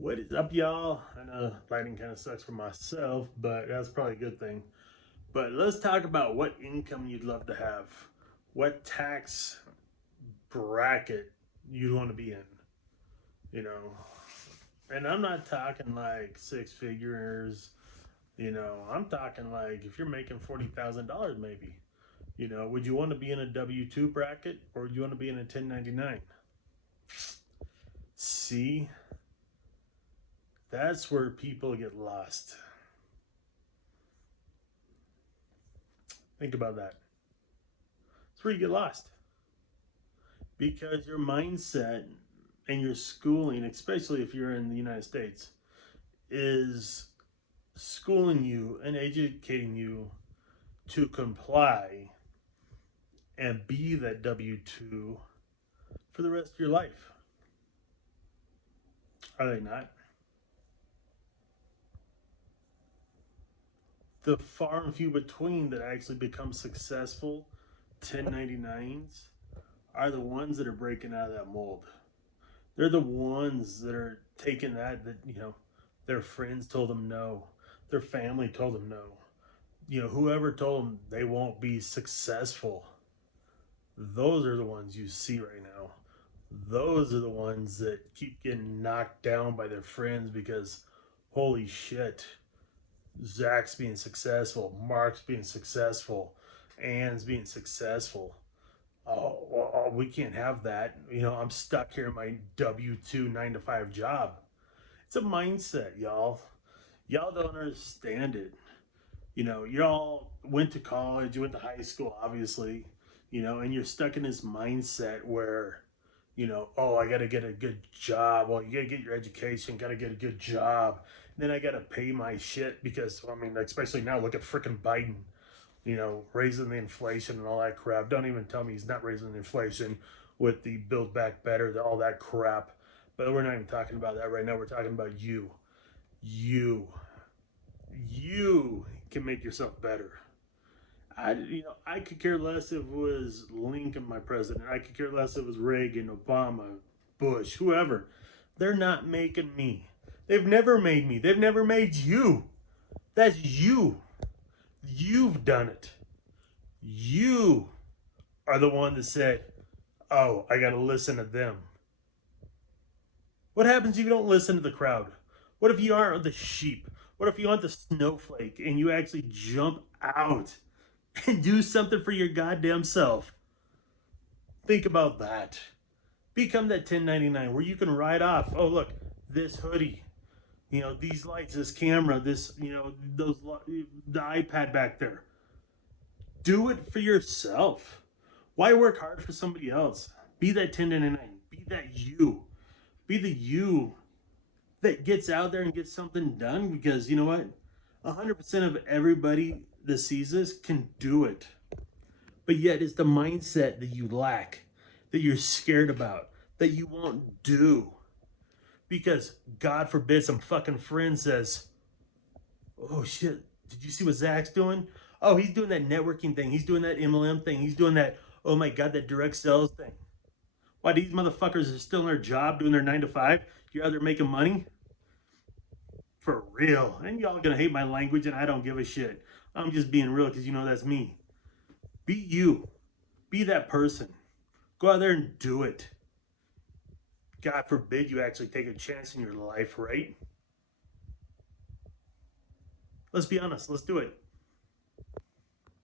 What is up, y'all? I know lighting kind of sucks for myself, but that's probably a good thing. But let's talk about what income you'd love to have, what tax bracket you'd want to be in, you know. And I'm not talking like six figures, I'm talking like if you're making $40,000 maybe. Would you want to be in a W-2 bracket or would you want to be in a 1099? See, that's where people get lost. Think about that. That's where you get lost because your mindset and your schooling, especially if you're in the United States, is schooling you and educating you to comply and be that W 2 for the rest of your life. Are they not? The far and few between that actually become successful 1099s are the ones that are breaking out of that mold. They're the ones that are taking that their friends told them no, their family told them no, whoever told them they won't be successful. Those are the ones you see right now. Those are the ones that keep getting knocked down by their friends because holy shit, Zach's being successful, Mark's being successful, Ann's being successful. Oh, we can't have that. I'm stuck here in my W-2 9 to 5 job. It's a mindset, y'all. Y'all don't understand it. You all went to college, you went to high school, obviously, and you're stuck in this mindset where, oh, I got to get a good job. Well, you got to get your education, got to get a good job. And then I got to pay my shit because, I mean, especially now, look at freaking Biden, raising the inflation and all that crap. Don't even tell me he's not raising the inflation with the Build Back Better, all that crap. But we're not even talking about that right now. We're talking about you. You. You can make yourself better. I could care less if it was Lincoln, my president. I could care less if it was Reagan, Obama, Bush, whoever. They're not making me. They've never made me. They've never made you. That's you. You've done it. You are the one that said, oh, I got to listen to them. What happens if you don't listen to the crowd? What if you aren't the sheep? What if you aren't the snowflake and you actually jump out and do something for your goddamn self? Think about that. Become that 1099 where you can write off, oh, look, this hoodie, these lights, this camera, this, the iPad back there. Do it for yourself. Why work hard for somebody else? Be that 1099. Be that you. Be the you that gets out there and gets something done because you know what? 100% of everybody that sees this can do it. But yet it's the mindset that you lack, that you're scared about, that you won't do. Because God forbid some fucking friend says, oh shit, did you see what Zach's doing? Oh, he's doing that networking thing. He's doing that MLM thing. He's doing that, oh my God, that direct sales thing. Why, these motherfuckers are still in their job doing their 9 to 5? You're out there making money? For real. And y'all gonna hate my language and I don't give a shit. I'm just being real because that's me. Be you. Be that person. Go out there and do it. God forbid you actually take a chance in your life, right? Let's be honest. Let's do it.